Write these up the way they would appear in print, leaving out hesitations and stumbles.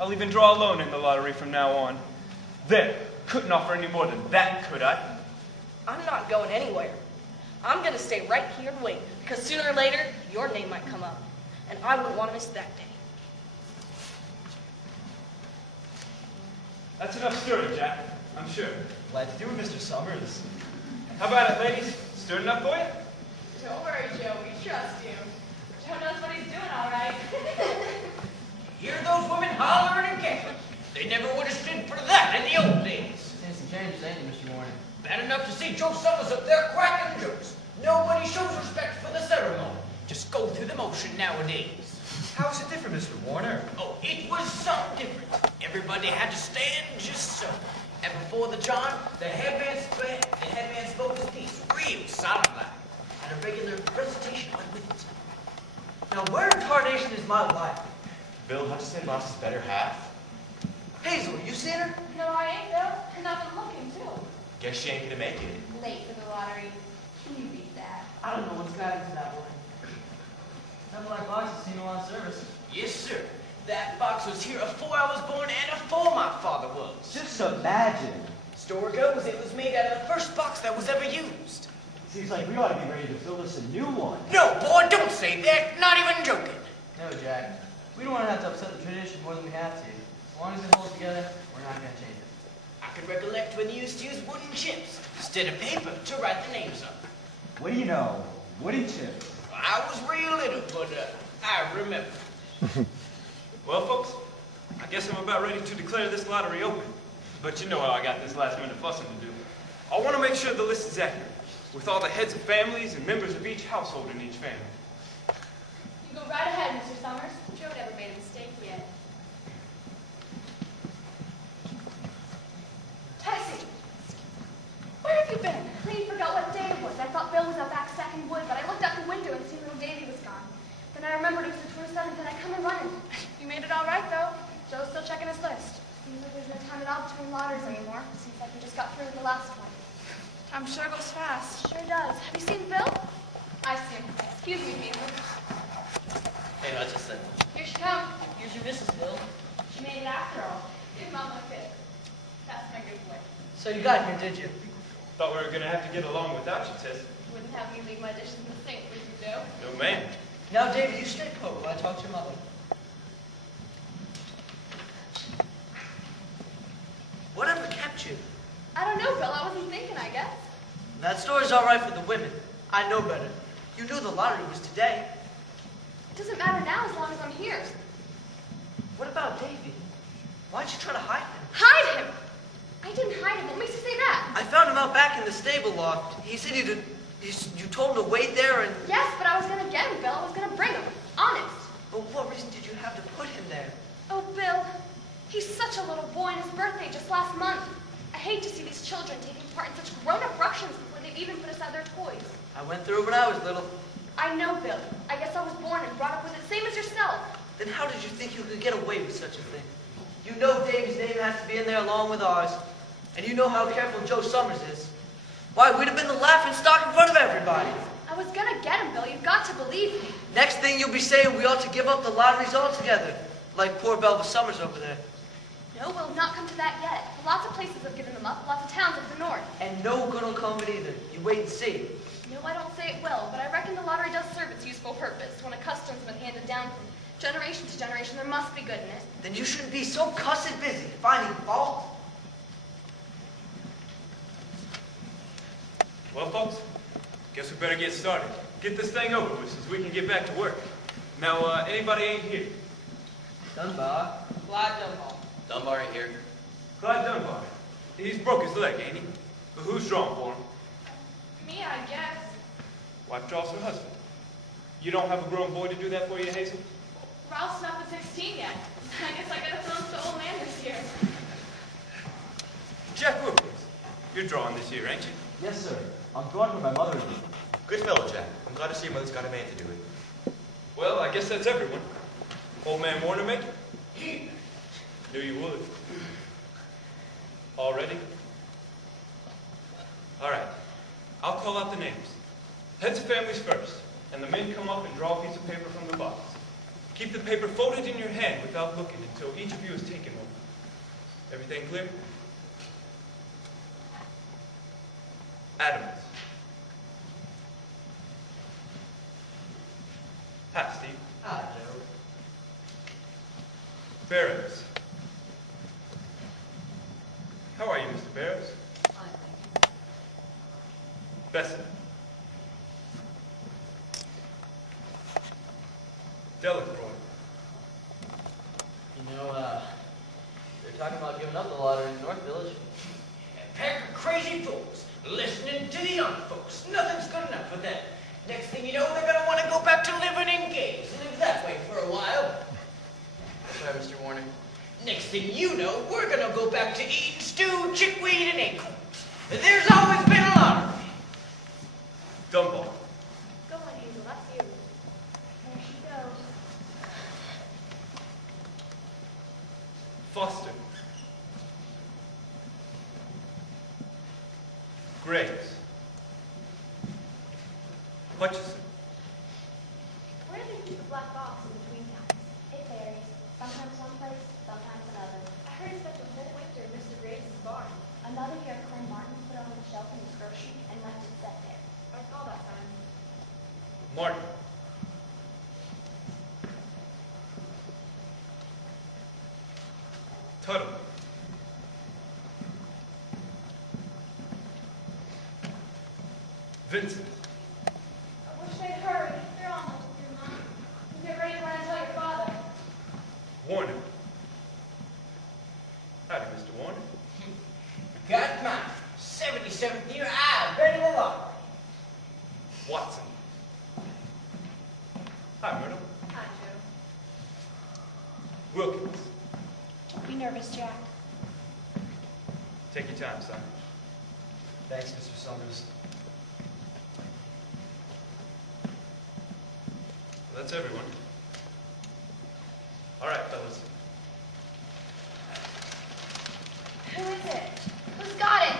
I'll even draw alone in the lottery from now on. There, couldn't offer any more than that, could I? I'm not going anywhere. I'm going to stay right here and wait, because sooner or later, your name might come up, and I wouldn't want to miss that day. That's enough stirring, Jack, I'm sure. Glad to do it, Mr. Summers. How about it, ladies? Stirred enough for you? Don't worry, Joe. We trust you. Joe knows what he's doing, all right. Hear those women hollering and cackling. They never would have stood for that in the old days. Seen some changes, ain't you, Mr. Warner? Bad enough to see Joe Summers up there cracking jokes. Nobody shows respect for the ceremony. Just go through the motion nowadays. How is it different, Mr. Warner? Oh, it was something different. Everybody had to stand just so. And before the chant, the headman spoke his piece real solemn like. And a regular recitation went with it. Now, where in tarnation is my wife? Bill Hutchison lost his better half. Hazel, you seen her? No, I ain't, Bill. And I've been looking, too. Guess she ain't gonna make it. Late for the lottery. Can you beat that? I don't know what's got into that one. That black box has seen a lot of service. Yes, sir. That box was here afore I was born and afore my father was. Just imagine. Story goes it was made out of the first box that was ever used. Seems like we ought to be ready to fill us a new one. No, boy, don't say that. Not even joking. No, Jack. We don't want to have to upset the tradition more than we have to. As long as it holds together, we're not going to change it. I could recollect when you used to use wooden chips instead of paper to write the names up. What do you know? Wooden chips. I was real little, but I remember. Well, folks, I guess I'm about ready to declare this lottery open. But you know how I got this last-minute fussing to do. I want to make sure the list is accurate, with all the heads of families and members of each household in each family. You go right ahead, Mr. Summers. Joe never made a mistake yet. Tessie! Where have you been? I clean forgot what day it was. I thought Bill was out back stacking wood, but I looked out the window and seen little Davy was gone. Then I remembered it was the 27th, and I come in running. You made it all right, though. Joe's still checking his list. Seems like there's no time at all between lotteries anymore. Seems like we just got through with the last one. Time sure goes fast. Sure does. Have you seen Bill? I see him. Excuse me, Hazel. Hey, Hutchison. Here she comes. Here's your missus, Bill. She made it after all. Give Mama a kiss. That's my good boy. So you got here, did you? Thought we were going to have to get along without you, Tess. Wouldn't have me leave my dishes in the sink, would you, Joe? No, ma'am. Now, David, you stay put while I talk to your mother. Whatever kept you? I don't know, Bill. I wasn't thinking, I guess. That story's all right for the women. I know better. You knew the lottery was today. It doesn't matter now as long as I'm here. What about Davy? Why'd you try to hide him? Hide him! I didn't hide him. What makes you say that? I found him out back in the stable loft. He said you told him to wait there and... Yes, but I was going to get him, Bill. I was going to bring him. Honest. But what reason did you have to put him there? Oh, Bill. He's such a little boy, and his birthday just last month. I hate to see these children taking part in such grown-up ructions before they've even put aside their toys. I went through it when I was little. I know, Bill. I guess I was born and brought up with it, same as yourself. Then how did you think you could get away with such a thing? You know Davy's name has to be in there along with ours. And you know how careful Joe Summers is. Why, we'd have been the laughing stock in front of everybody. I was going to get him, Bill. You've got to believe me. Next thing you'll be saying we ought to give up the lotteries altogether. Like poor Belva Summers over there. No, we'll not come to that yet. Lots of places have given them up. Lots of towns up the north. And no good will come of it either. You wait and see. No, I don't say it will, but I reckon the lottery does serve its useful purpose. When a custom's been handed down from generation to generation, there must be good in it. Then you shouldn't be so cussed busy finding fault. Well, folks, guess we better get started. Get this thing over with so we can get back to work. Now, anybody ain't here? Dunbar. Clyde Dunbar. Dunbar ain't here. Clyde Dunbar. He's broke his leg, ain't he? But who's drawing for him? Me, I guess. Wife draws her husband. You don't have a grown boy to do that for you, Hazel? Ralph's not 16 yet. I guess I gotta throw him to old man this year. Jack Wilkins, you're drawing this year, ain't you? Yes, sir. I'm drawing for my mother-in-law. Good fellow, Jack. I'm glad to see your mother's got a man to do it. Well, I guess that's everyone. Old man Warner make it? Knew you would. All ready? All right. I'll call out the names. Heads of families first, and the men come up and draw a piece of paper from the box. Keep the paper folded in your hand without looking until each of you has taken one. Everything clear? Adams. Hi, Steve. Hi, Joe. Barrows. How are you, Mr. Barrows? Fine, thank you. Bessie. Delacroix. You know, they're talking about giving up the lottery in the North Village. A pack of crazy folks listening to the young folks. Nothing's good enough for them. Next thing you know, they're going to want to go back to living in caves. Live that way for a while. Sorry, Mr. Warner. Next thing you know, we're going to go back to eating stew, chickweed, and acorns. There's always been a lottery. Dumbo. Go on, Angel, that's you. There she goes. Foster. Graves. Hutchison. Where do they keep the black box in between times? It varies. Sometimes one place, sometimes another. I heard he spent the whole winter in Mr. Graves' barn. Another year, Clem Martin put it on the shelf in his grocery and left it set there. I recall that time. Martin. Tuttle. Vincent. I wish they'd hurry. They're almost through, Mom. You get ready to run and tell your father. Warner. Howdy, Mr. Warner. Got mine. 77th year, I've been in the lottery. Watson. Hi, Myrtle. Hi, Joe. Wilkins. Don't be nervous, Jack. Take your time, son. Thanks, Mr. Summers. Well, that's everyone. All right, fellas. Who is it? Who's got it?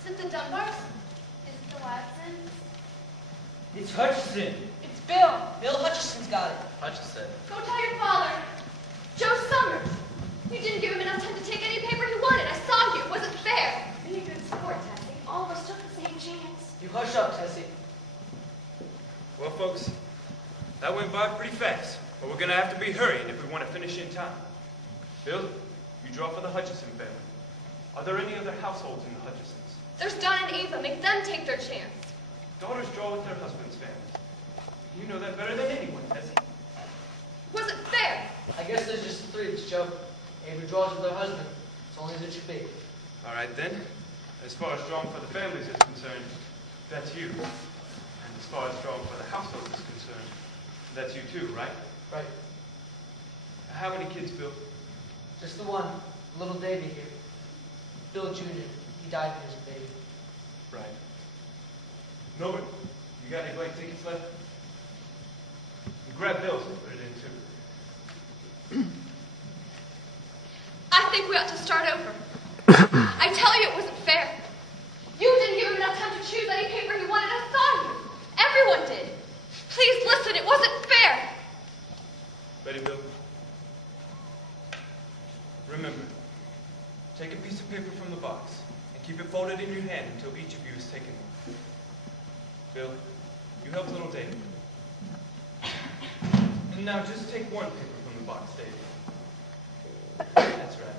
Is it the Dunbars? Is it the Watsons? It's Hutchison. It's Bill. Bill Hutchison's got it. Hutchison. Go tell your father. Joe Summers. You didn't give him enough time to take any paper he wanted. I saw you. It wasn't fair. Be a good sport, Tessie. All of us took the same chance. You hush up, Tessie. Well, folks, that went by pretty fast, but we're going to have to be hurrying if we want to finish in time. Bill, you draw for the Hutchison family. Are there any other households in the Hutchisons? There's Don and Eva. Make them take their chance. Daughters draw with their husbands' families. You know that better than anyone, Tessie. Wasn't fair. I guess there's just the three of us, Joe. Ava draws with her husband. It's only as it should be. All right, then. As far as drawing for the families is concerned, that's you. And as far as drawing for the household is concerned, that's you too, right? Right. How many kids, Bill? Just the one. Little Davy here. Bill Jr. He died when he was a baby. Right. Norbert, you got any blank tickets left? You grab Bill's and put it in too. I think we ought to start over. I tell you, it wasn't fair. You didn't give him enough time to choose any paper he wanted. I saw you. Everyone did. Please listen. It wasn't fair. Ready, Bill? Remember, take a piece of paper from the box and keep it folded in your hand until each of you has taken one. Bill, you help little David. And now just take one paper from the box, David. That's right.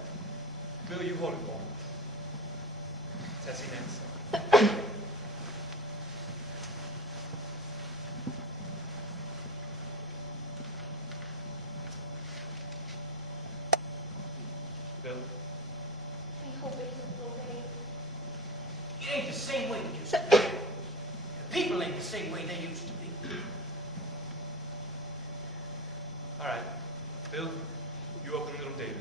Bill, you hold it for me. Tessie next. Bill. I hope it isn't Little Dave. It ain't the same way it used to be. The people ain't the same way they used to be. All right. Bill, you open little Davy's.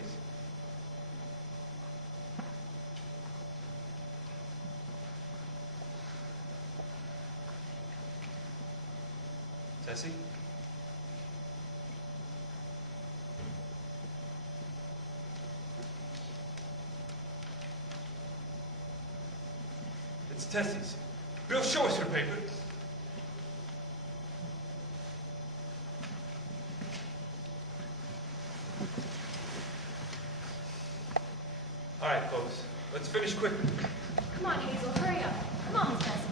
Tessie? It's Tessie's. Bill, show us her paper. All right, folks. Let's finish quickly. Come on, Hazel, hurry up. Come on, Miss Bessie.